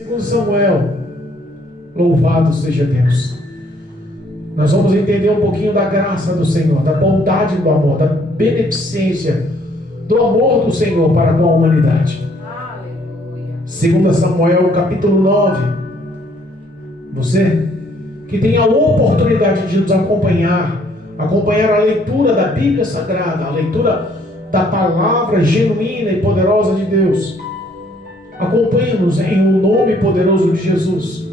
Segundo Samuel, louvado seja Deus. Nós vamos entender um pouquinho da graça do Senhor, da bondade do amor, da beneficência do amor do Senhor para com a humanidade. Aleluia. Segundo Samuel, capítulo 9. Você que tem a oportunidade de nos acompanhar a leitura da Bíblia Sagrada, a leitura da palavra genuína e poderosa de Deus. Acompanhe-nos em o nome poderoso de Jesus,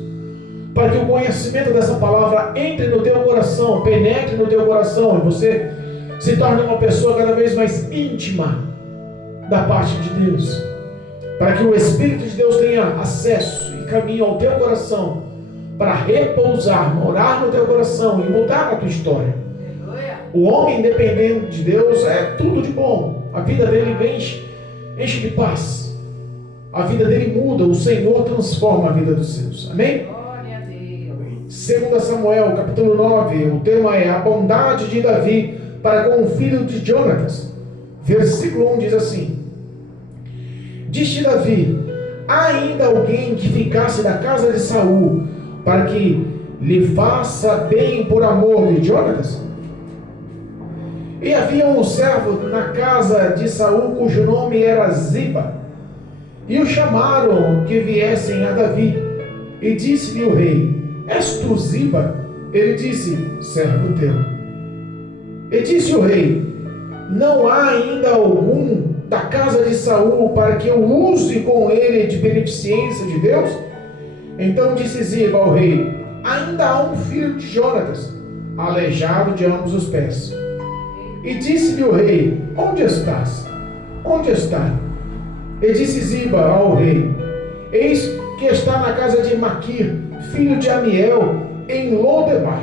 para que o conhecimento dessa palavra entre no teu coração, penetre no teu coração, e você se torne uma pessoa cada vez mais íntima da parte de Deus, para que o Espírito de Deus tenha acesso e caminho ao teu coração, para repousar, morar no teu coração e mudar a tua história. O homem independente de Deus é tudo de bom, a vida dele enche de paz. A vida dele muda, o Senhor transforma a vida dos seus. Amém? Glória a Deus. Segundo Samuel, capítulo 9, o tema é a bondade de Davi para com o filho de Jonatas. Versículo 1 diz assim: Disse Davi: há ainda alguém que ficasse da casa de Saul, para que lhe faça bem por amor de Jonatas? E havia um servo na casa de Saul, cujo nome era Ziba. E o chamaram que viessem a Davi. E disse-lhe o rei: És tu Ziba? Ele disse: servo teu. E disse o rei: não há ainda algum da casa de Saul para que eu use com ele de beneficência de Deus? Então disse Ziba ao rei: ainda há um filho de Jonatas, aleijado de ambos os pés. E disse-lhe o rei: onde estás? Onde está? E disse Ziba ao rei: eis que está na casa de Maquir, filho de Amiel, em Lodebar.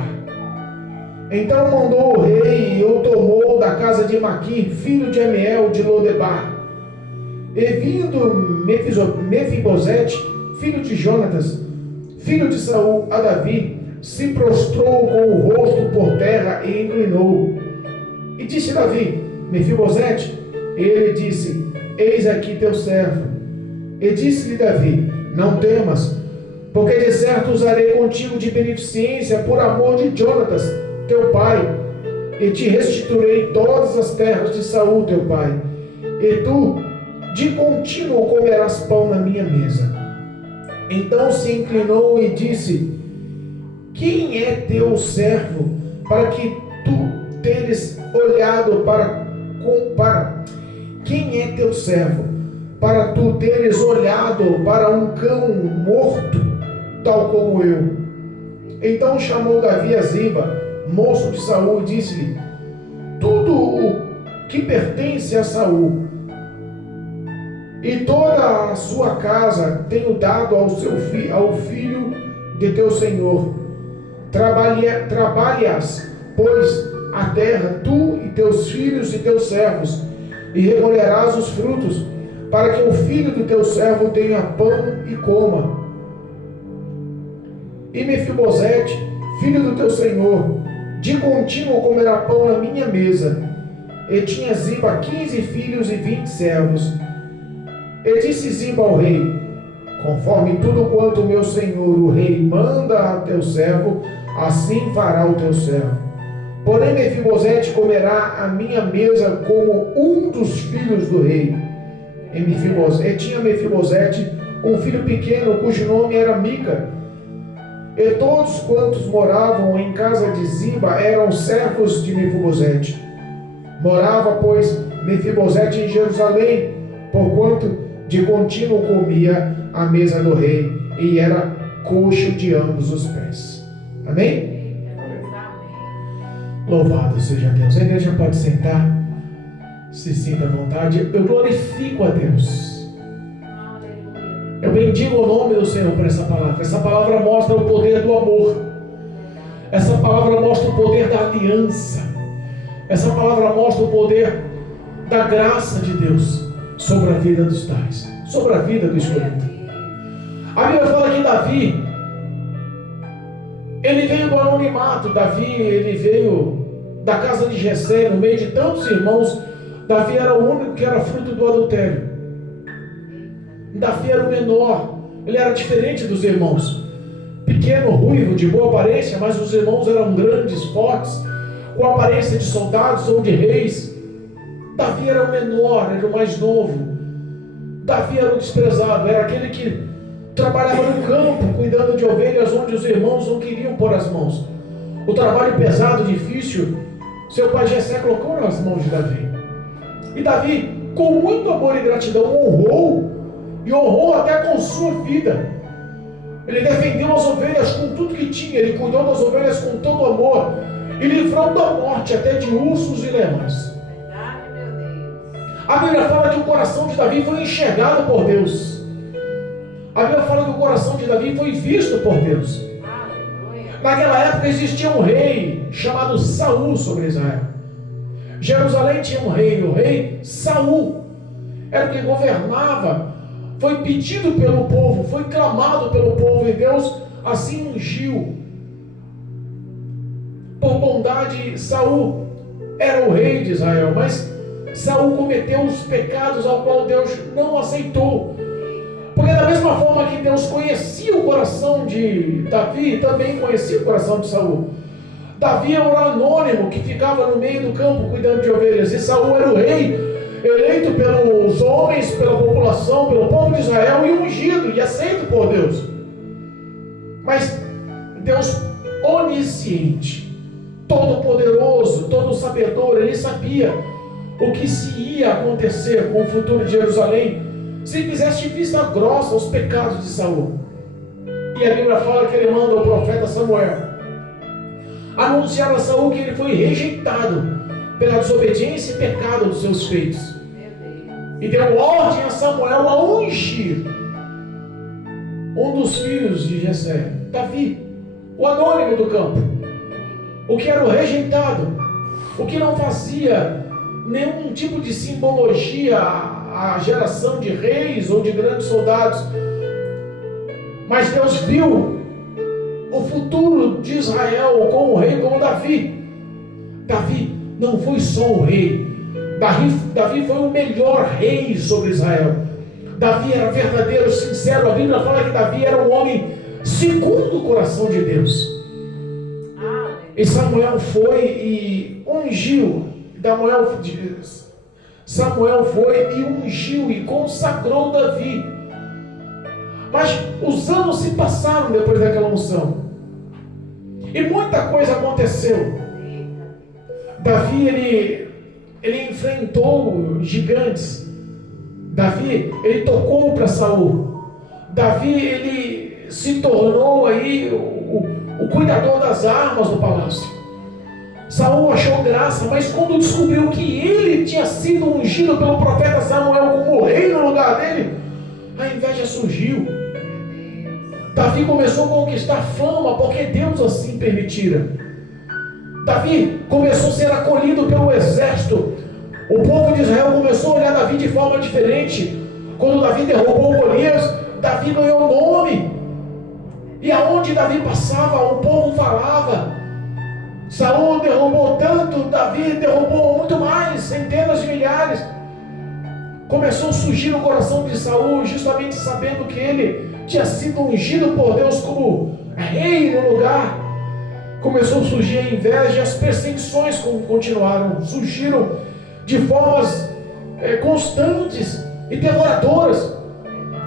Então mandou o rei e o tomou da casa de Maquir, filho de Amiel, de Lodebar. E vindo Mefibosete, filho de Jonatas, filho de Saul, a Davi, se prostrou com o rosto por terra e inclinou. E disse Davi: Mefibosete? E ele disse: eis aqui teu servo. E disse-lhe Davi: não temas, porque de certo usarei contigo de beneficência por amor de Jonatas, teu pai, e te restituirei todas as terras de Saul, teu pai, e tu de contínuo comerás pão na minha mesa. Então se inclinou e disse: quem é teu servo para que tu teres olhado quem é teu servo para tu teres olhado para um cão morto, tal como eu? Então chamou Davi a Ziba, moço de Saul, e disse-lhe: tudo o que pertence a Saul e toda a sua casa tenho dado ao filho de teu senhor. Trabalhas, pois, a terra, tu e teus filhos e teus servos, e recolherás os frutos, para que o filho do teu servo tenha pão e coma. E Mefibosete, filho do teu senhor, de contínuo comerá pão na minha mesa. E tinha Ziba 15 filhos e 20 servos. E disse Ziba ao rei: conforme tudo quanto o meu senhor, o rei, manda a teu servo, assim fará o teu servo. Porém Mefibosete comerá à minha mesa como um dos filhos do rei. E tinha Mefibosete um filho pequeno, cujo nome era Mica. E todos quantos moravam em casa de Ziba eram servos de Mefibosete. Morava, pois, Mefibosete em Jerusalém, porquanto de contínuo comia à mesa do rei, e era coxo de ambos os pés. Amém? Louvado seja Deus. A igreja pode sentar, se sinta à vontade. Eu glorifico a Deus. Eu bendigo o nome do Senhor por essa palavra. Essa palavra mostra o poder do amor. Essa palavra mostra o poder da aliança. Essa palavra mostra o poder da graça de Deus sobre a vida dos tais, sobre a vida do escolhido. A Bíblia fala que Davi, ele veio do anonimato. Davi, ele veio da casa de Jessé, no meio de tantos irmãos. Davi era o único que era fruto do adultério. Davi era o menor, Ele era diferente dos irmãos. Pequeno, ruivo, de boa aparência, mas os irmãos eram grandes, fortes, com aparência de soldados ou de reis. Davi era o menor, era o mais novo. Davi era o desprezado, era aquele que trabalhava no campo, cuidando de ovelhas onde os irmãos não queriam pôr as mãos. O trabalho pesado, difícil, seu pai Jessé colocou nas mãos de Davi. E Davi, com muito amor e gratidão, honrou até com sua vida. Ele defendeu as ovelhas com tudo que tinha, ele cuidou das ovelhas com todo amor, e livrou da morte até de ursos e leões. Verdade, meu Deus. A Bíblia fala que o coração de Davi foi enxergado por Deus. A Bíblia fala que o coração de Davi foi visto por Deus. Aleluia. Naquela época existia um rei chamado Saul sobre Israel. Jerusalém tinha um rei, o rei Saul. Era quem governava. Foi pedido pelo povo, foi clamado pelo povo, e Deus assim ungiu. Por bondade, Saul era o rei de Israel, mas Saul cometeu os pecados ao qual Deus não aceitou. Porque da mesma forma que Deus conhecia o coração de Davi, também conhecia o coração de Saul. Davi era um anônimo que ficava no meio do campo cuidando de ovelhas, e Saul era o rei, eleito pelos homens, pela população, pelo povo de Israel, e ungido e aceito por Deus. Mas Deus onisciente, todo-poderoso, todo-sabedor, ele sabia o que se ia acontecer com o futuro de Jerusalém se fizesse vista grossa aos pecados de Saul. E a Bíblia fala que ele manda o profeta Samuel anunciar a Saul que ele foi rejeitado pela desobediência e pecado dos seus feitos. E deu ordem a Samuel a ungir um dos filhos de Jessé, Davi, o anônimo do campo, o que era o rejeitado, o que não fazia nenhum tipo de simbologia à geração de reis ou de grandes soldados. Mas Deus viu o futuro de Israel com o rei como Davi. Davi não foi só o rei, Davi foi o melhor rei sobre Israel. Davi era verdadeiro, sincero. A Bíblia fala que Davi era um homem segundo o coração de Deus. E Samuel foi e ungiu. Samuel foi e ungiu e consagrou Davi. Mas os anos se passaram depois daquela unção, e muita coisa aconteceu. Davi, ele enfrentou gigantes. Davi, ele tocou para Saul. Davi, ele se tornou aí o cuidador das armas do palácio. Saul achou graça, mas quando descobriu que ele tinha sido ungido pelo profeta Samuel como rei no lugar dele, a inveja surgiu. Davi começou a conquistar fama, porque Deus assim permitira. Davi começou a ser acolhido pelo exército. O povo de Israel começou a olhar Davi de forma diferente. Quando Davi derrubou Golias, Davi ganhou nome. E aonde Davi passava, o povo falava: Saul derrubou tanto, Davi derrubou muito mais, centenas de milhares. Começou a surgir no coração de Saul, justamente sabendo que ele tinha sido ungido por Deus como rei no lugar. Começou a surgir a inveja, e as perseguições continuaram, surgiram de formas constantes e devoradoras.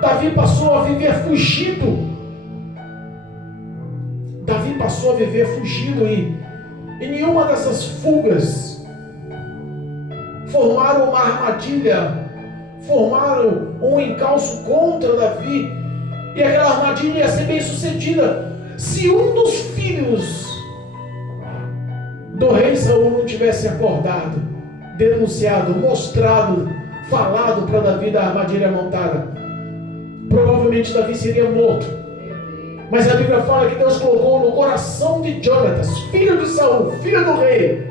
Davi passou a viver fugido. E nenhuma dessas fugas formaram uma armadilha, formaram um encalço contra Davi, e aquela armadilha ia ser bem sucedida se um dos filhos do rei Saul não tivesse acordado, denunciado, mostrado, falado para Davi da armadilha montada. Provavelmente Davi seria morto. Mas a Bíblia fala que Deus colocou no coração de Jonatas, filho de Saul, filho do rei,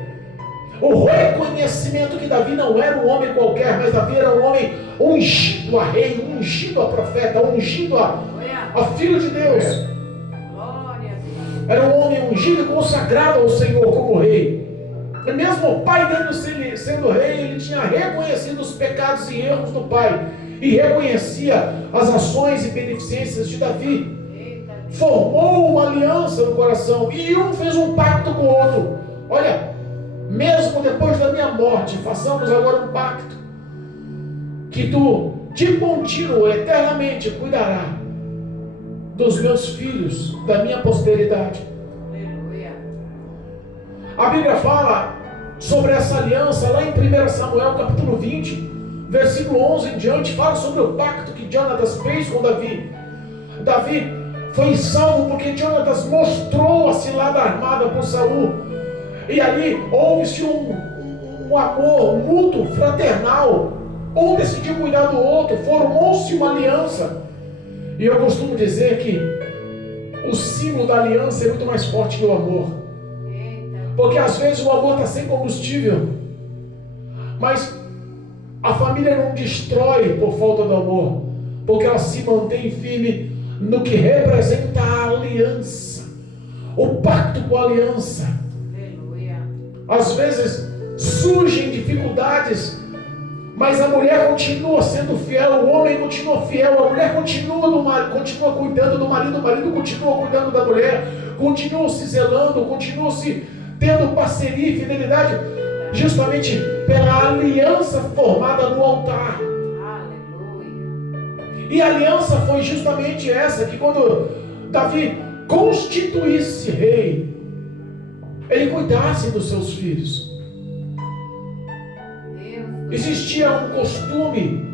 o reconhecimento que Davi não era um homem qualquer, mas Davi era um homem ungido a rei, ungido a profeta, ungido a filho de Deus. Era um homem ungido e consagrado ao Senhor como rei. E mesmo o pai dele sendo rei, ele tinha reconhecido os pecados e erros do pai. e reconhecia as ações e beneficências de Davi. Eita, Deus. Formou uma aliança no coração e um fez um pacto com o outro. Olha, mesmo depois da minha morte, façamos agora um pacto, que tu de contínuo, eternamente cuidará dos meus filhos, da minha posteridade. Aleluia. A Bíblia fala sobre essa aliança lá em 1 Samuel capítulo 20, versículo 11 em diante, fala sobre o pacto que Jonatas fez com Davi. Davi foi salvo porque Jonatas mostrou a cilada armada por Saul, e ali houve-se um amor mútuo, fraternal. Um decidiu cuidar do outro, formou-se uma aliança. E eu costumo dizer que o símbolo da aliança é muito mais forte que o amor. Eita. Porque às vezes o amor está sem combustível, mas a família não destrói por falta do amor, porque ela se mantém firme no que representa a aliança, o pacto com a aliança. Aleluia. Às vezes surgem dificuldades, mas a mulher continua sendo fiel, o homem continua fiel, a mulher continua cuidando do marido, o marido continua cuidando da mulher, continua se zelando, continua se tendo parceria e fidelidade, justamente pela aliança formada no altar. Aleluia. E a aliança foi justamente essa, que quando Davi constituísse rei, ele cuidasse dos seus filhos. Existia um costume,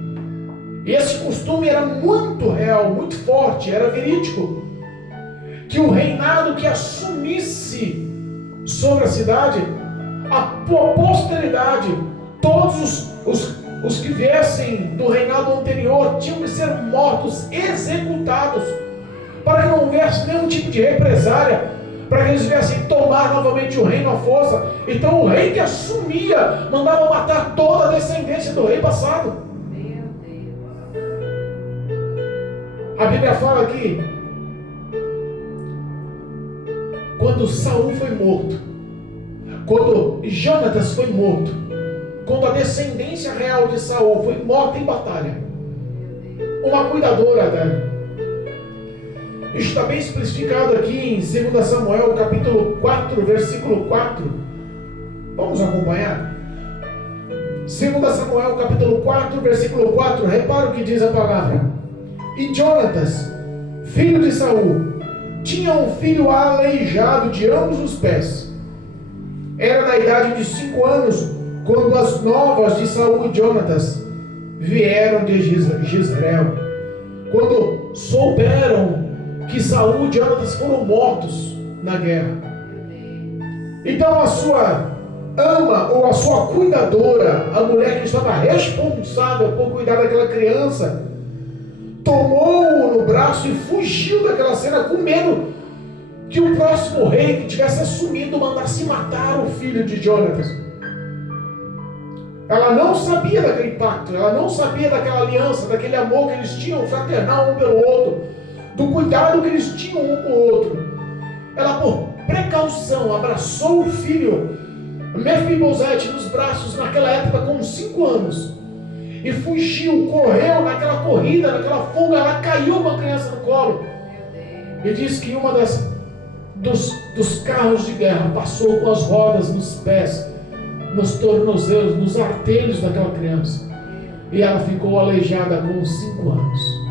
e esse costume era muito real, muito forte, era verídico, que o reinado que assumisse sobre a cidade, a posteridade, todos os que viessem do reinado anterior tinham que ser mortos, executados, para que não houvesse nenhum tipo de represália, para que eles viessem tomar novamente o reino à força. Então o rei que assumia mandava matar toda a descendência do rei passado. Meu Deus. A Bíblia fala aqui, quando Saul foi morto, quando Jonatas foi morto, quando a descendência real de Saul foi morta em batalha, uma cuidadora dela. Isso está bem especificado aqui em 2 Samuel capítulo 4, versículo 4. Vamos acompanhar? 2 Samuel capítulo 4, versículo 4. Repara o que diz a palavra. E Jonatas, filho de Saul, tinha um filho aleijado de ambos os pés. Era da idade de 5 anos, quando as novas de Saul e Jonatas vieram de Jezreel. Quando souberam que Saul e Jonatas foram mortos na guerra. Então a sua ama, ou a sua cuidadora, a mulher que estava responsável por cuidar daquela criança, tomou-o no braço e fugiu daquela cena com medo que o próximo rei que tivesse assumido mandasse matar o filho de Jonatas. Ela não sabia daquele pacto, ela não sabia daquela aliança, daquele amor que eles tinham fraternal um pelo outro, do cuidado que eles tinham um com o outro. Ela, por precaução, abraçou o filho Mefibosete nos braços naquela época com 5 anos e fugiu, correu naquela corrida, naquela fuga. Ela caiu com a criança no colo e diz que uma dos carros de guerra passou com as rodas nos pés, nos tornozelos, nos artelhos daquela criança, e ela ficou aleijada com 5 anos.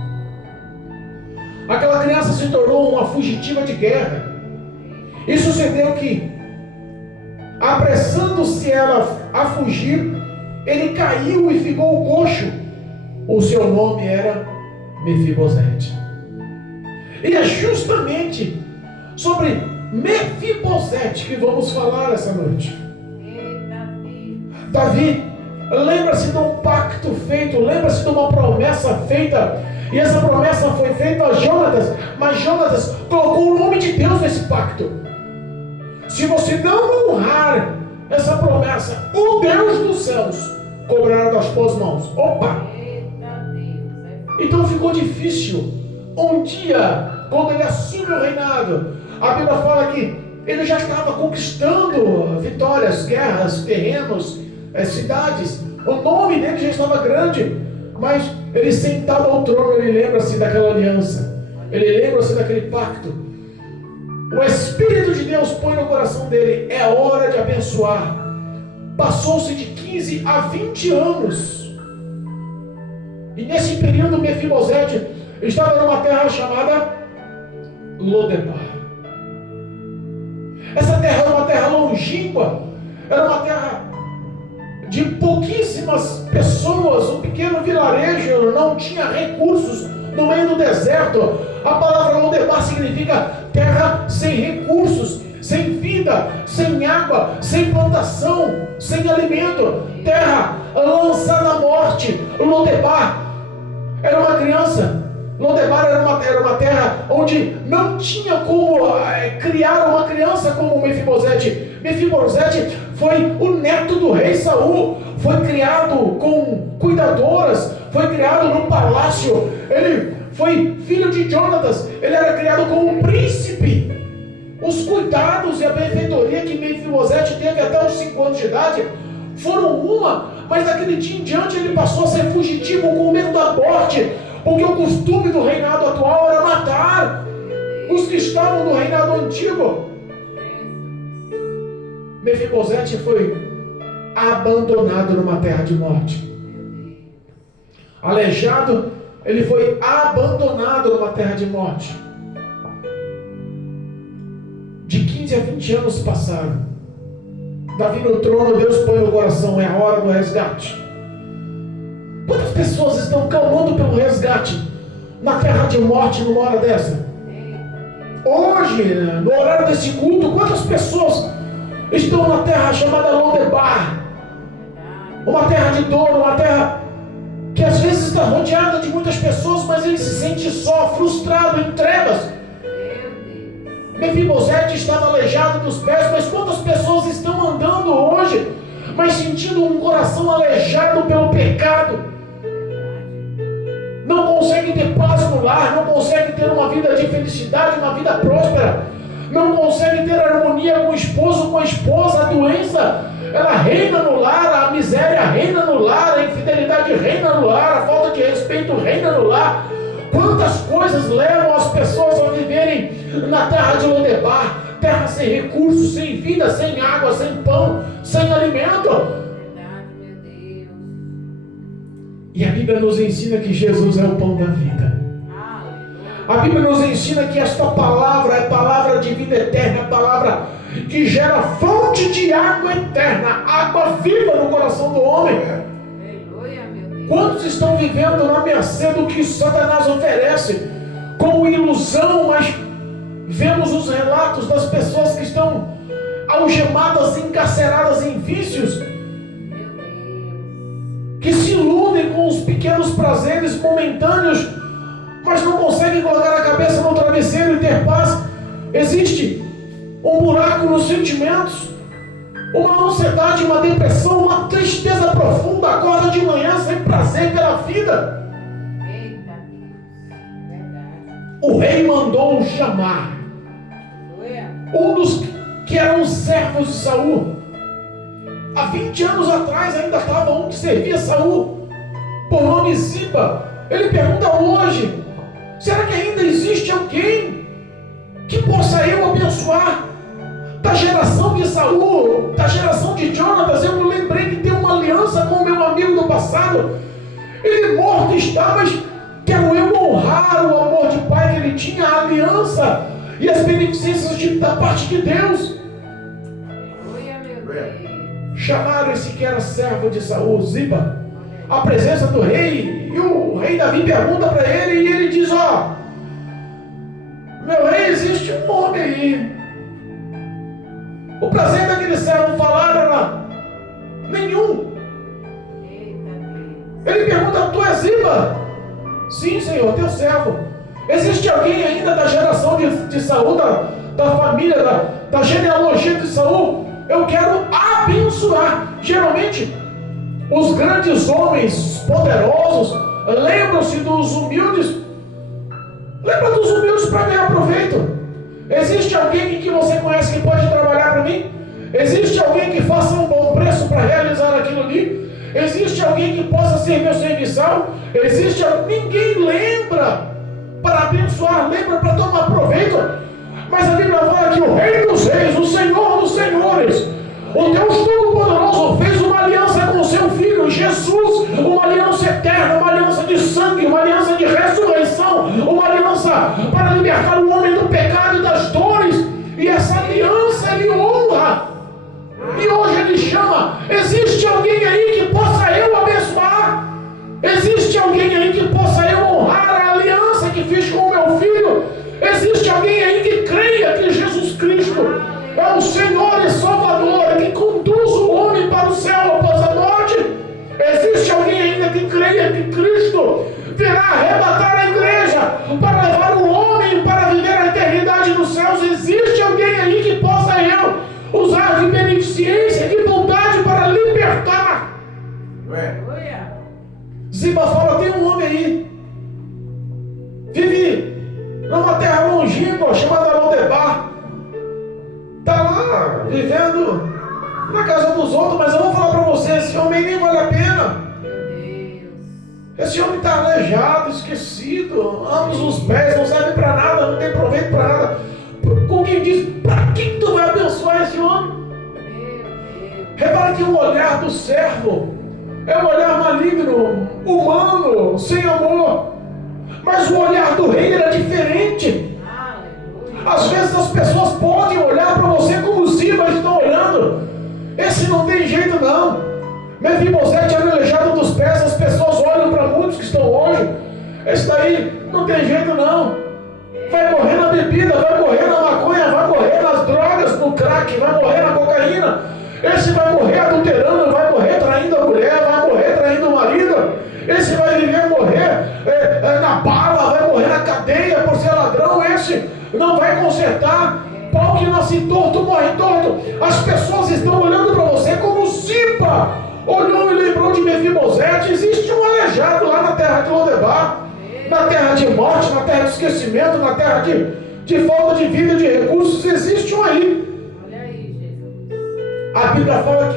Aquela criança se tornou uma fugitiva de guerra. E sucedeu que, apressando-se ela a fugir, ele caiu e ficou coxo. O seu nome era Mefibosete. E é justamente sobre Mefibosete que vamos falar essa noite. Davi lembra-se de um pacto feito, lembra-se de uma promessa feita. E essa promessa foi feita a Jonatas, mas Jonatas colocou o nome de Deus nesse pacto. Se você não honrar essa promessa, o Deus dos céus cobrará das tuas mãos. Opa! Então ficou difícil. Um dia, quando ele assume o reinado, a Bíblia fala que ele já estava conquistando vitórias, guerras, terrenos, cidades. O nome dele já estava grande, mas ele sentado ao trono, ele lembra-se daquela aliança, ele lembra-se daquele pacto. O Espírito de Deus põe no coração dele: é hora de abençoar. Passou-se de 15 a 20 anos, e nesse período Mefibosete estava numa terra chamada Lodebar. Essa terra era uma terra longínqua, era uma terra de pouquíssimas pessoas, um pequeno vilarejo, não tinha recursos no meio do deserto. A palavra Lodebar significa terra sem recursos, sem vida, sem água, sem plantação, sem alimento, terra lançada à morte. Lodebar era uma criança. Lodebar era uma terra onde não tinha como criar uma criança como Mefibosete. Mefibosete foi o neto do rei Saul, foi criado com cuidadoras, foi criado no palácio, ele foi filho de Jonatas, ele era criado como um príncipe. Os cuidados e a benfeitoria que Mefibosete teve até os 5 anos de idade foram uma, mas daquele dia em diante ele passou a ser fugitivo com medo da morte, porque o costume do reinado atual era matar os que estavam no reinado antigo. Mefibosete foi abandonado numa terra de morte. Aleijado, ele foi abandonado numa terra de morte. De 15 a 20 anos passaram. Davi no trono, Deus põe no coração: é a hora do resgate. Quantas pessoas estão clamando pelo resgate na terra de morte numa hora dessa? Hoje, no horário desse culto, quantas pessoas estão na terra chamada Lodebar? Uma terra de dor, uma terra que às vezes está rodeada de muitas pessoas, mas ele se sente só, frustrado, em trevas. Mefibosete estava aleijado dos pés, mas quantas pessoas estão andando hoje, mas sentindo um coração aleijado pelo pecado? Não consegue ter paz no lar, não consegue ter uma vida de felicidade, uma vida próspera, não consegue ter harmonia com o esposo, com a esposa. A doença, ela reina no lar, a miséria reina no lar, a infidelidade reina no lar, a falta de respeito reina no lar. Quantas coisas levam as pessoas a viverem na terra de Lodebar, terra sem recursos, sem vida, sem água, sem pão, sem alimento. E a Bíblia nos ensina que Jesus é o pão da vida. A Bíblia nos ensina que esta palavra é palavra de vida eterna, é palavra que gera fonte de água eterna, água viva no coração do homem. Quantos estão vivendo na mercê do que Satanás oferece como ilusão, mas vemos os relatos das pessoas que estão algemadas, encarceradas em vícios, que se iludem com os pequenos prazeres momentâneos, mas não conseguem colocar a cabeça no travesseiro e ter paz. Existe um buraco nos sentimentos, uma ansiedade, uma depressão, uma tristeza profunda. Acorda de manhã sem prazer pela vida. Eita Deus, verdade. O rei mandou chamar um dos que eram servos de Saul. Há 20 anos atrás ainda estava um que servia Saul, por nome Ziba. Ele pergunta hoje: será que ainda existe alguém que possa eu abençoar? Da geração de Saul, da geração de Jonatas, eu me lembrei que tem uma aliança com o meu amigo do passado. Ele morto está, mas quero eu honrar o amor de pai que ele tinha, a aliança e as beneficências da parte de Deus. Aleluia, meu Deus. Chamaram esse que era servo de Saul, Ziba, à presença do rei, e o rei Davi pergunta para ele, e ele diz: ó, meu rei, existe um homem aí. O prazer daquele servo falar era nenhum. Ele pergunta: tu és Ziba? Sim, Senhor, teu servo. Existe alguém ainda da geração de Saul, da família, da genealogia de Saul? Eu quero abençoar. Geralmente, os grandes homens poderosos lembram-se dos humildes. Lembra dos humildes para ganhar proveito. Existe alguém que você conhece que pode trabalhar para mim? Existe alguém que faça um bom preço para realizar aquilo ali? Existe alguém que possa ser meu serviçal? Ninguém lembra para abençoar, lembra para tomar proveito. Mas a Bíblia fala que o Rei dos Reis, o Senhor dos Senhores, o Deus Todo-Poderoso fez uma aliança com o seu Filho Jesus, uma aliança eterna, uma aliança de sangue, uma aliança de ressurreição, uma aliança para libertar o homem do pecado e das dores. E essa aliança Ele honra. E hoje Ele chama: existe alguém aí que possa eu abençoar? Existe alguém aí que possa eu honrar a aliança que fiz com o meu Filho? Existe alguém aí que creia que Jesus Cristo é o Senhor e Salvador, que conduz o homem para o céu após a morte? Existe alguém ainda que creia que Cristo virá arrebatar a igreja para levar o homem para viver a eternidade nos céus? Existe alguém aí que possa eu usar de beneficência, de bondade para libertar? Ziba fala: tem um homem aí, vive numa terra longínqua chamada Lodebar, está lá vivendo na casa dos outros, mas eu vou falar para você, esse homem nem vale a pena. Esse homem está aleijado, esquecido, ambos os pés, não serve para nada, não tem proveito para nada. Com quem diz: para que tu vai abençoar esse homem? Repara que o olhar do servo é um olhar maligno, humano, sem amor. Mas o olhar do rei era diferente. Às vezes as pessoas podem olhar para você como Ziba estão olhando. Esse não tem jeito não. Mefibosete era aleijado dos pés. As pessoas olham para muitos que estão hoje: esse daí não tem jeito não. Vai morrer na bebida, vai morrer na maconha, vai morrer nas drogas, no crack, vai morrer na cocaína. Esse vai morrer adulterando, vai morrer traindo a mulher, vai morrer traindo o marido. Esse vai viver, morrer na bala, vai morrer na cadeia por ser ladrão. Esse não vai consertar. Pau que nasce torto, morre torto. As pessoas estão olhando para você como Ziba olhou e lembrou de Mefibosete. Existe um aleijado lá na terra de Lodebar, na terra de morte, na terra de esquecimento, na terra de falta de vida, de recursos. Existe um aí. A Bíblia fala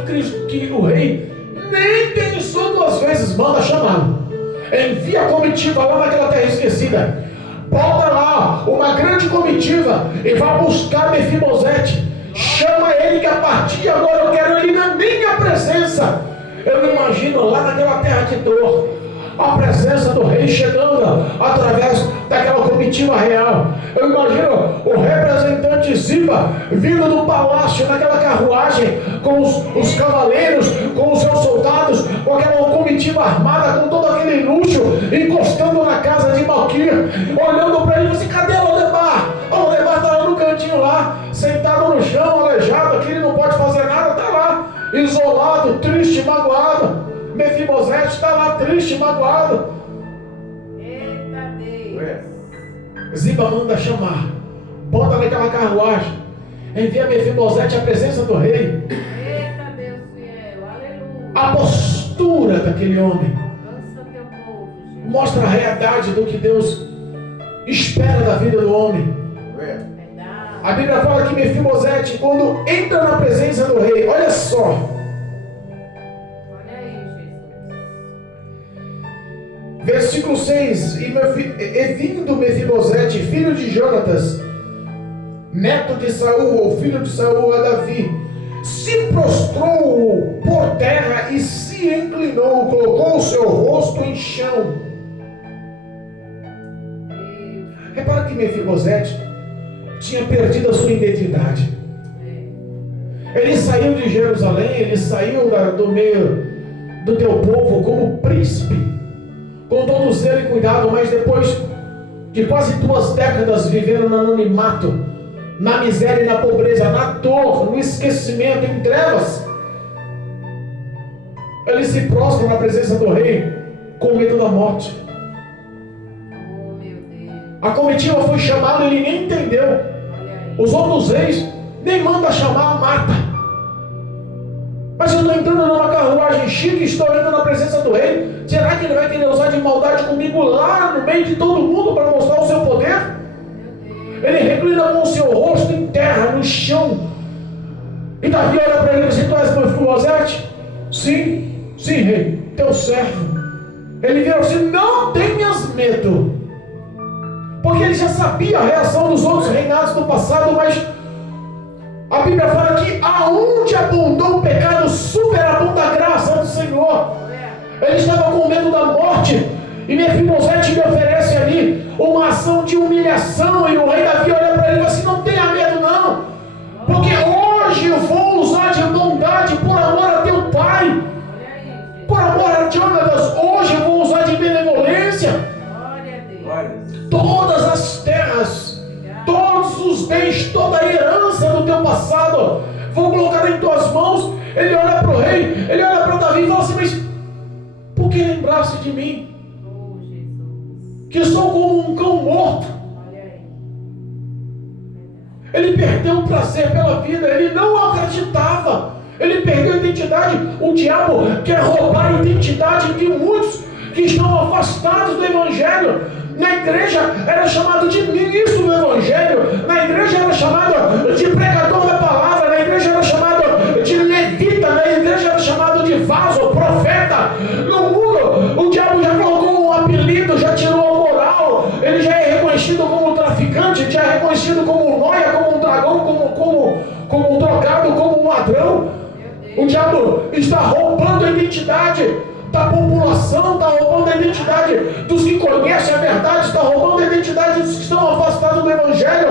que o rei nem pensou duas vezes, manda chamá-lo. Envia a comitiva lá naquela terra esquecida. Bota lá uma grande comitiva e vai buscar Mefibosete. Chama ele, que a partir de agora eu quero ele na minha presença. Eu imagino lá naquela terra de dor a presença do rei chegando através daquela comitiva real. Eu imagino o representante Ziba vindo do palácio naquela carruagem com os cavaleiros, com os seus soldados, com aquela comitiva armada, com todo aquele luxo, encostando na casa de Malquir, olhando para ele e assim: cadê Lodebar? O Lodebar está lá no cantinho lá, sentado no chão, aleijado, aqui ele não pode fazer nada, está lá, isolado, triste, magoado. Mefibosete está lá triste, magoado. Eita Deus. Ziba manda chamar, bota naquela carruagem, envia Mefibosete à presença do rei. Eita Deus fiel, aleluia. A postura daquele homem Lança teu povo, Jesus. mostra a realidade do que Deus espera da vida do homem. Verdade. A Bíblia fala que Mefibosete, quando entra na presença do rei, olha só, versículo 6: e vindo Mefibosete, filho de Jonatas, neto de Saul, ou filho de Saul, a Davi, se prostrou por terra e se inclinou, colocou o seu rosto em chão. Repara que Mefibosete tinha perdido a sua identidade. Ele saiu de Jerusalém, ele saiu do meio do teu povo como príncipe, com todo zelo e cuidado, mas depois de quase 2 décadas vivendo no anonimato, na miséria e na pobreza, na dor, no esquecimento, em trevas, ele se prostra na presença do rei com medo da morte. Oh, meu Deus. A comitiva foi chamada, ele nem entendeu. Olha aí. Os outros reis nem mandam chamar a Marta. Mas eu estou entrando numa carruagem chique, estou indo na presença do rei. Será que ele vai querer usar de maldade comigo lá no meio de todo mundo para mostrar o seu poder? Ele reclina com o seu rosto em terra, no chão. E Davi olha para ele e diz: tu és Mefibosete? Sim, Sim, rei, teu servo. Ele virou assim: não tenhas medo. Porque ele já sabia a reação dos outros reinados do passado, mas a Bíblia fala que aonde abundou o pecado, superabunda a graça do Senhor. Ele estava com medo da morte, e Mefibosete me oferece ali uma ação de humilhação, e o rei Davi olha para ele e fala assim: não tenha medo não, porque hoje eu vou usar de bondade por amor a teu pai, por amor a Jonatas. Hoje eu vou usar de benevolência. Todas as terras, todos os bens, toda a herança do teu passado, vou colocar em tuas mãos. Ele olha para o rei, ele olha para Davi e fala assim: mas por que lembraste de mim? Que sou como um cão morto. Ele perdeu o prazer pela vida, ele não acreditava, ele perdeu a identidade. O diabo quer roubar a identidade de muitos que estão afastados do Evangelho. Na igreja era chamado de ministro do Evangelho, na igreja era chamado de pregador da palavra, na igreja era chamado de levita, na igreja era chamado de vaso, profeta. No mundo, o diabo já colocou um apelido, já tirou a moral, ele já é reconhecido como traficante, já é reconhecido como um noia, como um dragão, como um drogado, como um ladrão. O diabo está roubando a identidade da população, está roubando a identidade dos que conhecem a verdade, está roubando a identidade dos que estão afastados do Evangelho.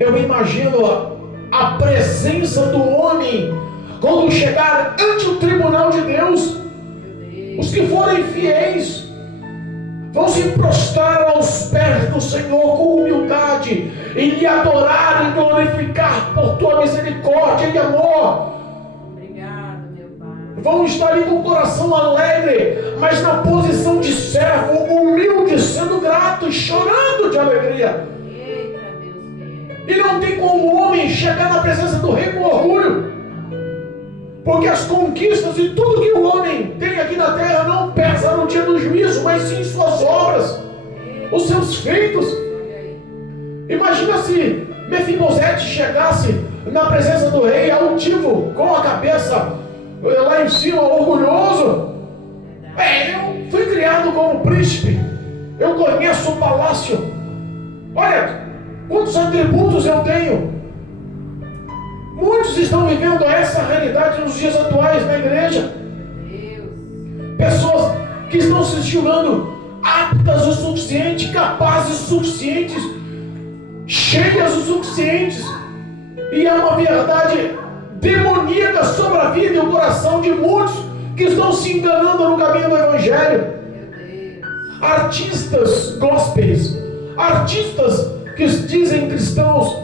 Eu imagino a presença do homem quando chegar ante o tribunal de Deus. Os que forem fiéis vão se prostrar aos pés do Senhor com humildade e lhe adorar e glorificar por tua misericórdia e amor. Obrigado, meu Pai. Vão estar ali com o coração alegre, mas na posição de servo, humilde, sendo grato e chorando de alegria. Eita, Deus fiel. E não tem como o homem chegar na presença do rei com orgulho, porque as conquistas e tudo que o homem tem aqui na terra não pesa no dia do juízo, mas sim suas obras, os seus feitos. Imagina se Mefibosete chegasse na presença do rei altivo, com a cabeça lá em cima, orgulhoso. Eu fui criado como príncipe, eu conheço o palácio, olha quantos atributos eu tenho. Muitos estão vivendo essa realidade nos dias atuais na igreja. Pessoas que estão se julgando aptas o suficiente, capazes o suficientes, cheias o suficientes. E é uma verdade demoníaca sobre a vida e o coração de muitos que estão se enganando no caminho do Evangelho. Artistas gospels, artistas que dizem cristãos,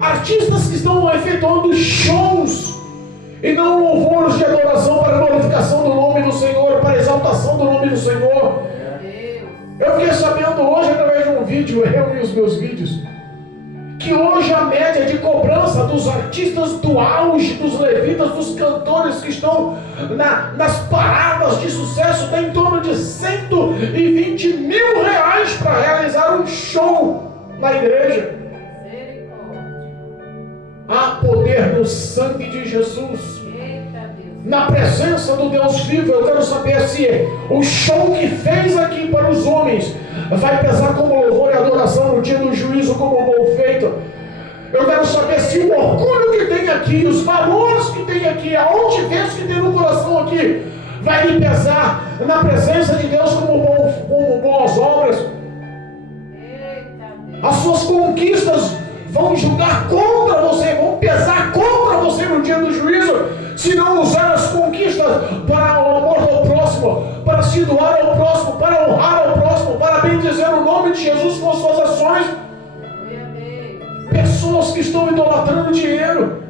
artistas que estão efetuando shows e não louvores de adoração para a glorificação do nome do Senhor, para a exaltação do nome do Senhor. Eu fiquei sabendo hoje, através de um vídeo, eu e os meus vídeos, que hoje a média de cobrança dos artistas do auge, dos levitas, dos cantores que estão nas paradas de sucesso está em torno de 120 mil reais para realizar um show na igreja. Há poder no sangue de Jesus, na presença do Deus vivo. Eu quero saber se o show que fez aqui para os homens vai pesar como louvor e adoração no dia do juízo como bom feito. Eu quero saber se o orgulho que tem aqui, os valores que tem aqui, a altivez que tem no coração aqui, vai lhe pesar na presença de Deus como boas obras. As suas conquistas vão julgar contra você, vão pesar contra você no dia do juízo, se não usar as conquistas para o amor ao próximo, para se doar ao próximo, para honrar ao próximo, para bendizer o nome de Jesus com as suas ações. Pessoas que estão idolatrando dinheiro,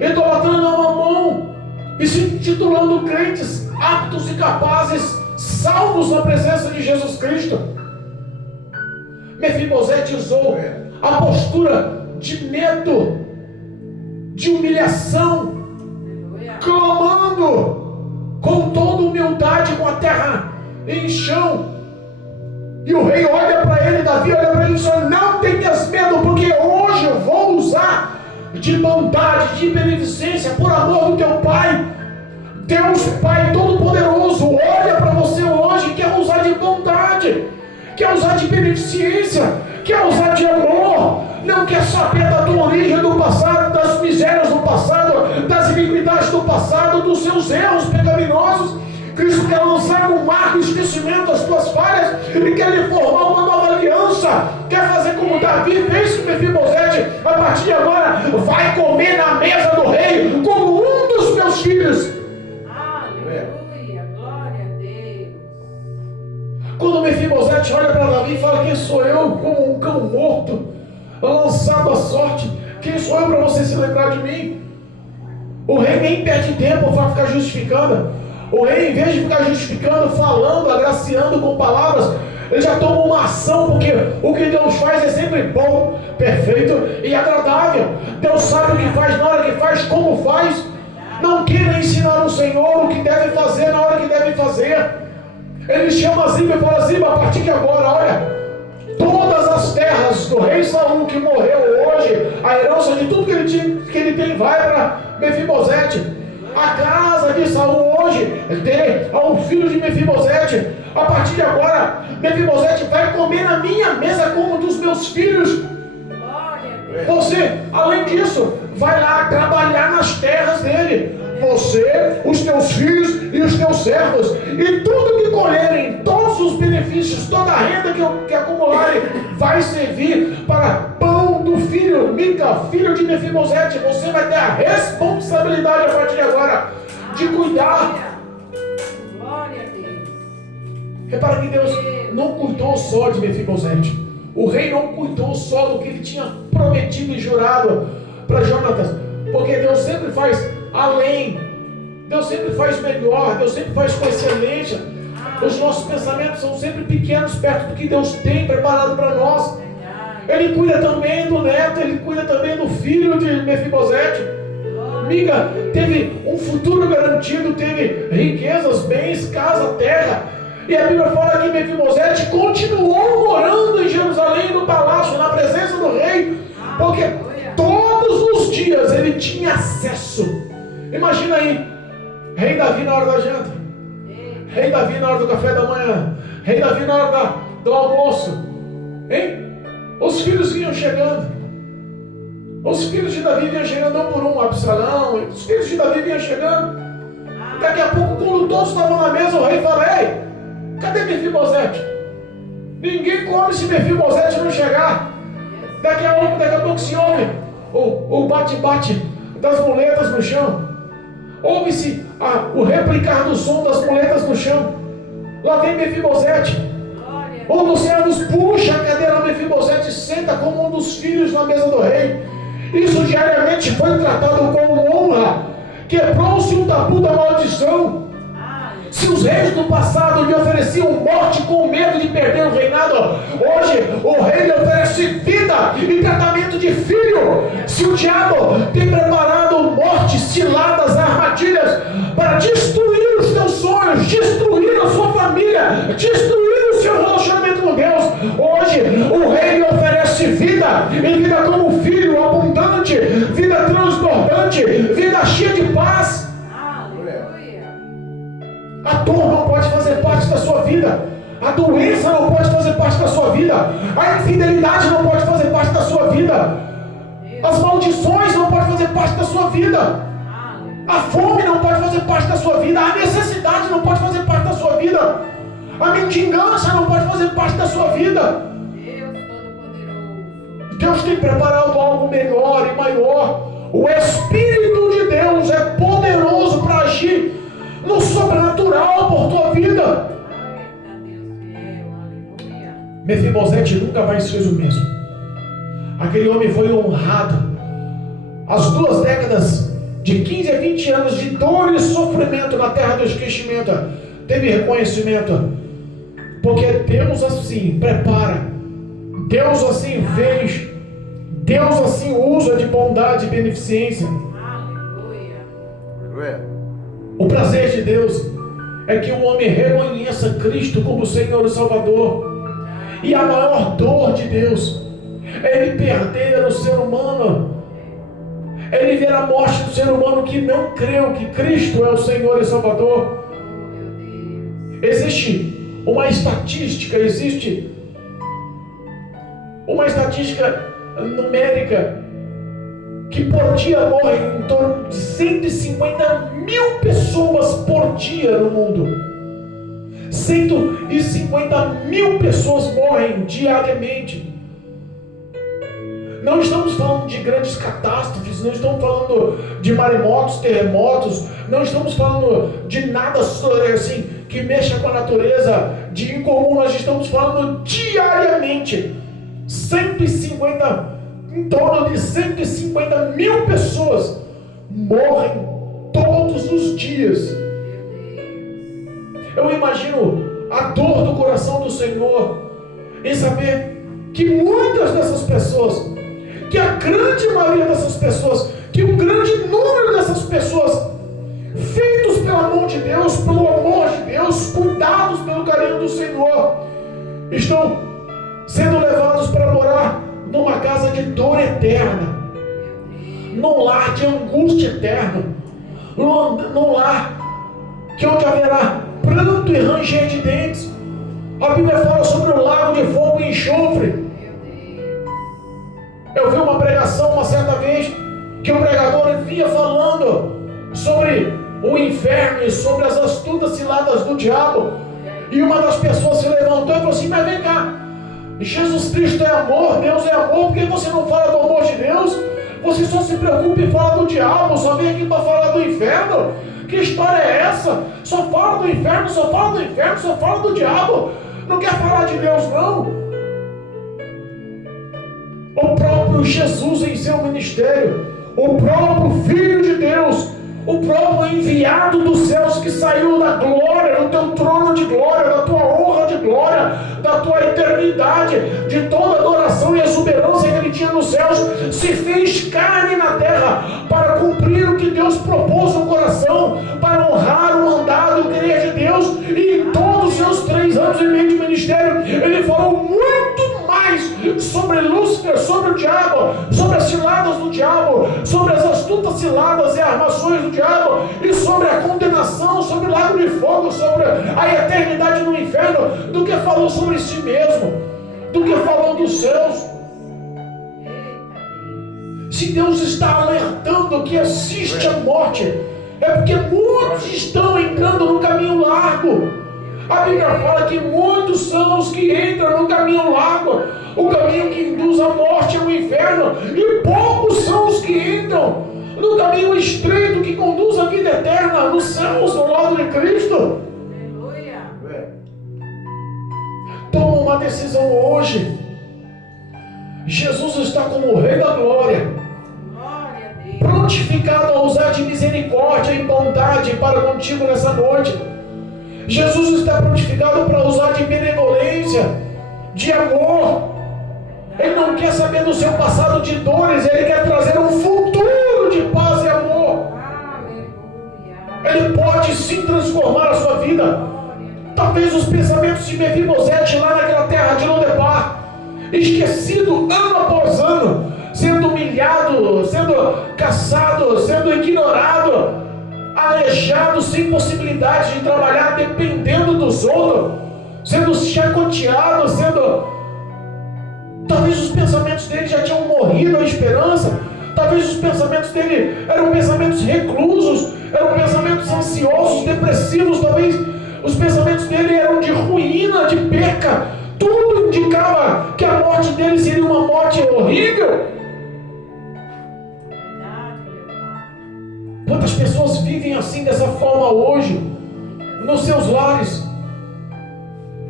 idolatrando a mamão e se titulando crentes aptos e capazes, salvos na presença de Jesus Cristo. Mefibosete usou a postura de medo, de humilhação, clamando com toda humildade, com a terra em chão. E o rei olha para ele, Davi olha para ele e diz: não tenhas medo, porque hoje eu vou usar de bondade, de beneficência, por amor do teu Pai. Deus Pai Todo-Poderoso olha para você hoje, quer usar de bondade, quer usar de beneficência, quer usar de amor, não quer saber da tua origem do passado, das misérias do passado, das iniquidades do passado, dos seus erros pecaminosos. Cristo quer lançar no mar do esquecimento das tuas falhas e quer lhe formar uma nova aliança. Quer fazer como Davi fez com Mefibosete. A partir de agora, vai comer na mesa do rei como um dos meus filhos. Aleluia, glória a Deus. Quando Mefibosete olha para Davi e fala: quem sou eu como um cão morto, lançado à sorte? Quem sou eu para você se lembrar de mim? O rei nem perde tempo para ficar justificando. O rei, em vez de ficar justificando, falando, agraciando com palavras, ele já toma uma ação, porque o que Deus faz é sempre bom, perfeito e agradável. Deus sabe o que faz, na hora que faz, como faz. Não queira ensinar o Senhor o que deve fazer na hora que deve fazer. Ele chama Ziba e fala: Ziba, a partir de agora, olha, todas as terras do rei Saul que morreu hoje, a herança de tudo que ele tem vai para Mefibosete. A casa de Saul hoje tem ao filho de Mefibosete. A partir de agora, Mefibosete vai comer na minha mesa como um dos meus filhos. Você, além disso, vai lá trabalhar nas terras dele. Você, os teus filhos e os teus servos. E tudo que colherem, todos os benefícios, toda a renda que acumularem, vai servir para pão do filho, Mica, filho de Mefibosete. Você vai ter a responsabilidade a partir de agora de cuidar. Glória a Deus. Repara que Deus não cuidou só de Mefibosete. O rei não cuidou só do que ele tinha prometido e jurado para Jonatas, porque Deus sempre faz além, Deus sempre faz melhor, Deus sempre faz com excelência. Os nossos pensamentos são sempre pequenos perto do que Deus tem preparado para nós. Ele cuida também do neto, ele cuida também do filho de Mefibosete. Mica teve um futuro garantido, teve riquezas, bens, casa, terra. E a Bíblia fala que Mefibosete continuou morando em Jerusalém, no palácio, na presença do rei, porque todos os dias ele tinha acesso. Imagina aí, rei Davi na hora da janta, rei Davi na hora do café da manhã, rei Davi na hora do almoço, hein? Os filhos vinham chegando, os filhos de Davi vinham chegando um por um, Absalão, os filhos de Davi vinham chegando. Daqui a pouco, quando todos estavam na mesa, o rei fala: ei, cadê Mefibosete? Ninguém come se Mefibosete não chegar. Daqui a pouco se ouve o bate-bate das muletas no chão. Ouve-se o replicar do som das muletas no chão. Lá vem Mefibosete. Um dos servos puxa a cadeira a Mefibosete e senta como um dos filhos na mesa do rei. Isso diariamente foi tratado como honra. Quebrou-se o tabu da maldição. Se os reis do passado lhe ofereciam morte com medo de perder o reinado, hoje o rei lhe oferece vida e tratamento de filho. Se o diabo tem preparado morte, ciladas, armadilhas para destruir os teus sonhos, destruir a sua família, destruir o seu relacionamento com Deus, hoje o rei lhe oferece vida, e vida como filho abundante, vida transbordante, vida cheia de paz. A dor não pode fazer parte da sua vida. A doença não pode fazer parte da sua vida. A infidelidade não pode fazer parte da sua vida. As maldições não podem fazer parte da sua vida. A fome não pode fazer parte da sua vida. A necessidade não pode fazer parte da sua vida. A mendigância não pode fazer parte da sua vida. Deus tem preparado algo melhor e maior. O Espírito de Deus é poderoso para agir no sobrenatural por tua vida. Mefibosete nunca mais fez o mesmo. Aquele homem foi honrado. As 2 décadas de 15 a 20 anos de dor e sofrimento na terra do esquecimento, teve reconhecimento, porque Deus assim prepara, Deus assim fez, Deus assim usa de bondade e beneficência. O prazer de Deus é que o homem reconheça Cristo como Senhor e Salvador. E a maior dor de Deus é ele perder o ser humano Ele vê a morte do ser humano que não creu que Cristo é o Senhor e Salvador. Existe uma estatística numérica que por dia morrem em torno de 150 mil pessoas por dia no mundo. 150 mil pessoas morrem diariamente. Não estamos falando de grandes catástrofes, não estamos falando de maremotos, terremotos, não estamos falando de nada assim que mexa com a natureza de incomum. Nós estamos falando diariamente. Em torno de 150 mil pessoas morrem todos os dias. Eu imagino a dor do coração do Senhor em saber que muitas dessas pessoas, que a grande maioria dessas pessoas, que um grande número dessas pessoas, feitos pela mão de Deus, pelo amor de Deus, cuidados pelo carinho do Senhor, estão sendo levados para morar numa casa de dor eterna, num lar de angústia eterna, num lar que onde haverá pranto e ranger de dentes. A Bíblia fala sobre o lago de fogo e enxofre. Eu vi uma pregação uma certa vez que o pregador vinha falando sobre o inferno e sobre as astutas ciladas do diabo. E uma das pessoas se levantou e falou assim: mas vem cá, Jesus Cristo é amor, Deus é amor, por que você não fala do amor de Deus? Você só se preocupa em falar do diabo, só vem aqui para falar do inferno? Que história é essa? Só fala do inferno, só fala do inferno, só fala do diabo. Não quer falar de Deus, não? O próprio Jesus em seu ministério, o próprio Filho de Deus, o próprio enviado dos céus que saiu da glória, do teu trono de glória, da tua honra de glória, da tua eternidade, de toda a adoração e exuberância que ele tinha nos céus, se fez carne na terra para cumprir o que Deus propôs no coração, para honrar o mandado e o querer de Deus. E em todos os seus 3 anos e meio de ministério, ele falou muito mais sobre Lúcifer, sobre o diabo, sobre as ciladas do diabo, sobre as astutas ciladas e armações do diabo, e sobre a condenação, sobre o lago de fogo, sobre a eternidade no inferno, do que falou sobre si mesmo, do que falou dos céus. Se Deus está alertando que existe a morte, é porque muitos estão entrando no caminho largo. A Bíblia fala que muitos são os que entram no caminho largo, o caminho que induz à morte e ao inferno, e poucos são os que entram no caminho estreito que conduz à vida eterna, nos céus, ao lado de Cristo. Aleluia. Toma uma decisão hoje. Jesus está como o Rei da Glória, prontificado a usar de misericórdia e bondade para contigo nessa noite. Jesus está prontificado para usar de benevolência, de amor. Ele não quer saber do seu passado de dores, ele quer trazer um futuro de paz e amor. Ele pode sim transformar a sua vida. Talvez os pensamentos de Mefibosete lá naquela terra de Lodebar, esquecido ano após ano, sendo humilhado, sendo caçado, sendo ignorado, aleijado, sem possibilidade de trabalhar, dependendo dos outros, sendo chacoteado, talvez os pensamentos dele já tinham morrido a esperança, talvez os pensamentos dele eram pensamentos reclusos, eram pensamentos ansiosos, depressivos, talvez os pensamentos dele eram de ruína, de perca. Tudo indicava que a morte dele seria uma morte horrível. Quantas pessoas vivem assim, dessa forma hoje, nos seus lares?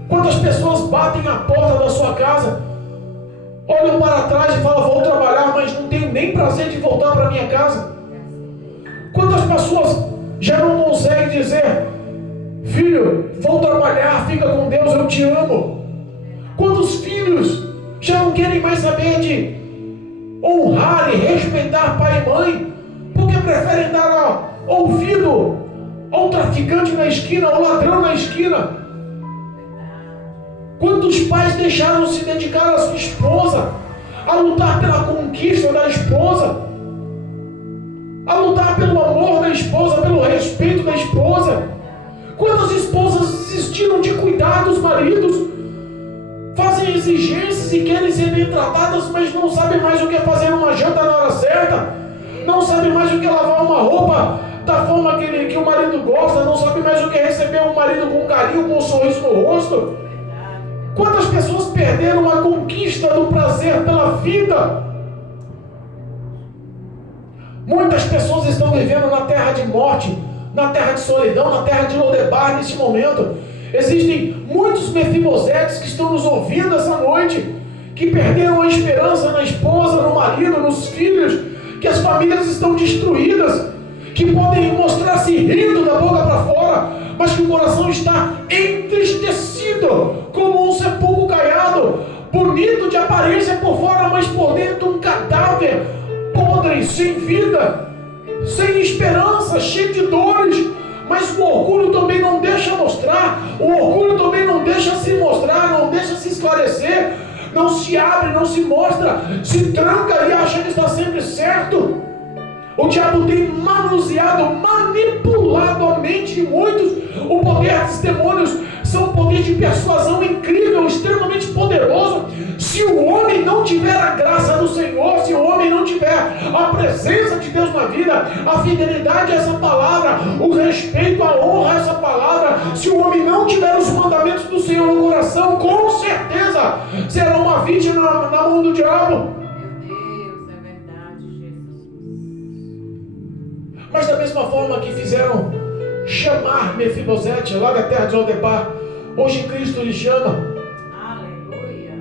Quantas pessoas batem a porta da sua casa, olham para trás e falam: vou trabalhar, mas não tenho nem prazer de voltar para minha casa? Quantas pessoas já não conseguem dizer: filho, vou trabalhar, fica com Deus, eu te amo? Quantos filhos já não querem mais saber de honrar e respeitar pai e mãe, porque preferem dar ouvido ao traficante na esquina, ao ladrão na esquina? Quantos pais deixaram se dedicar à sua esposa, a lutar pela conquista da esposa? a lutar pelo amor da esposa, pelo respeito da esposa. Quantas esposas desistiram de cuidar dos maridos, fazem exigências e querem ser bem tratadas, mas não sabem mais o que é fazer uma janta na hora certa, não sabem mais o que é lavar uma roupa da forma que o marido gosta, não sabem mais o que é receber um marido com carinho, com um sorriso no rosto. Quantas pessoas perderam a conquista do prazer pela vida? Muitas pessoas estão vivendo na terra de morte, na terra de solidão, na terra de Lodebar neste momento. Existem muitos Mefibosetes que estão nos ouvindo essa noite, que perderam a esperança na esposa, no marido, nos filhos, que as famílias estão destruídas, que podem mostrar-se rindo da boca para fora, mas que o coração está entristecido, como um sepulcro caiado, bonito de aparência por fora, mas por dentro um cadáver podre, sem vida, sem esperança, cheio de dores. Mas o orgulho também não deixa mostrar, o orgulho também não deixa se mostrar, não deixa se esclarecer, não se abre, não se mostra, se tranca e acha que está sempre certo. O diabo tem manuseado, manipulado a mente de muitos. O poder dos demônios são um poder de persuasão incrível, extremamente poderoso. Se o homem não tiver a graça do Senhor, se o homem não tiver a presença de Deus na vida, a fidelidade a essa palavra, o respeito, a honra a essa palavra, se o homem não tiver os mandamentos do Senhor no coração, com certeza será uma vítima na mão do diabo. Mas da mesma forma que fizeram chamar Mefibosete lá da terra de Lodebar, hoje Cristo lhe chama. Aleluia.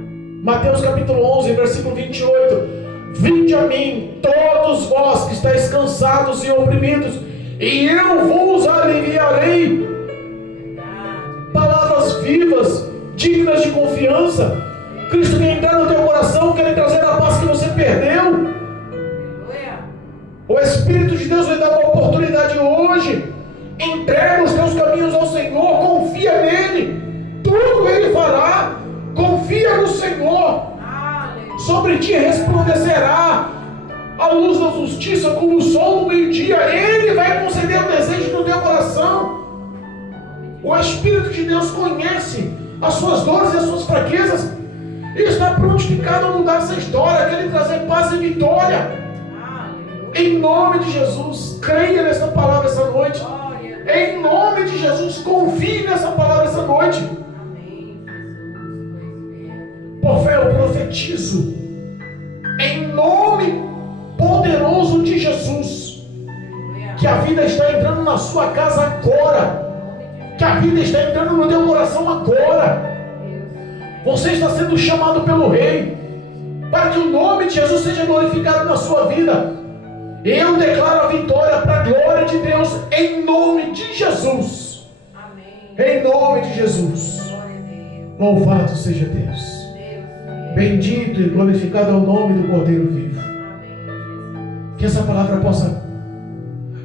Mateus capítulo 11, versículo 28. Vinde a mim, todos vós que estáis cansados e oprimidos, e eu vos aliviarei. Palavras vivas, dignas de confiança. Cristo quer entrar no teu coração, quer trazer a paz que você perdeu. O Espírito de Deus lhe dá uma oportunidade hoje. Entrega os teus caminhos ao Senhor, confia nele, tudo ele fará. Confia no Senhor. Sobre ti resplandecerá a luz da justiça como o sol do meio-dia. Ele vai conceder o desejo do teu coração. O Espírito de Deus conhece as suas dores e as suas fraquezas e está prontificado a mudar essa história, quer lhe trazer paz e vitória. Em nome de Jesus, creia nessa palavra essa noite. Em nome de Jesus, confie nessa palavra essa noite. Por fé eu profetizo, em nome poderoso de Jesus, que a vida está entrando na sua casa agora, que a vida está entrando no teu coração agora. Você está sendo chamado pelo Rei, para que o nome de Jesus seja glorificado na sua vida. Eu declaro a vitória para a glória de Deus, em nome de Jesus. Amém. Em nome de Jesus. Louvado seja Deus. Bendito e glorificado é o nome do Cordeiro vivo. Que essa palavra possa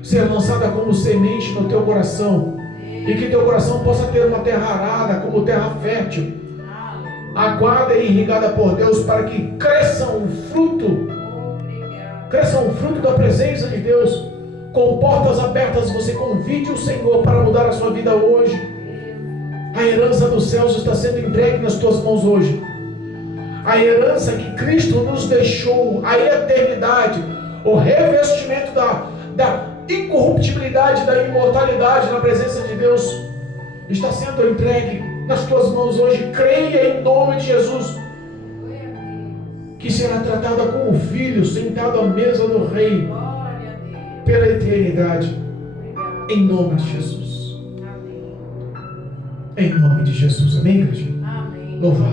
ser lançada como semente no teu coração, e que teu coração possa ter uma terra arada como terra fértil, aguada e irrigada por Deus, para que cresça um fruto da presença de Deus. Com portas abertas, você convide o Senhor para mudar a sua vida hoje. A herança dos céus está sendo entregue nas tuas mãos hoje. A herança que Cristo nos deixou, a eternidade, o revestimento da incorruptibilidade, da imortalidade na presença de Deus, está sendo entregue nas tuas mãos hoje. Creia em nome de Jesus, que será tratada como filho, sentado à mesa do Rei pela eternidade. Em nome de Jesus. Em nome de Jesus. Amém, igreja? Amém. Louvado.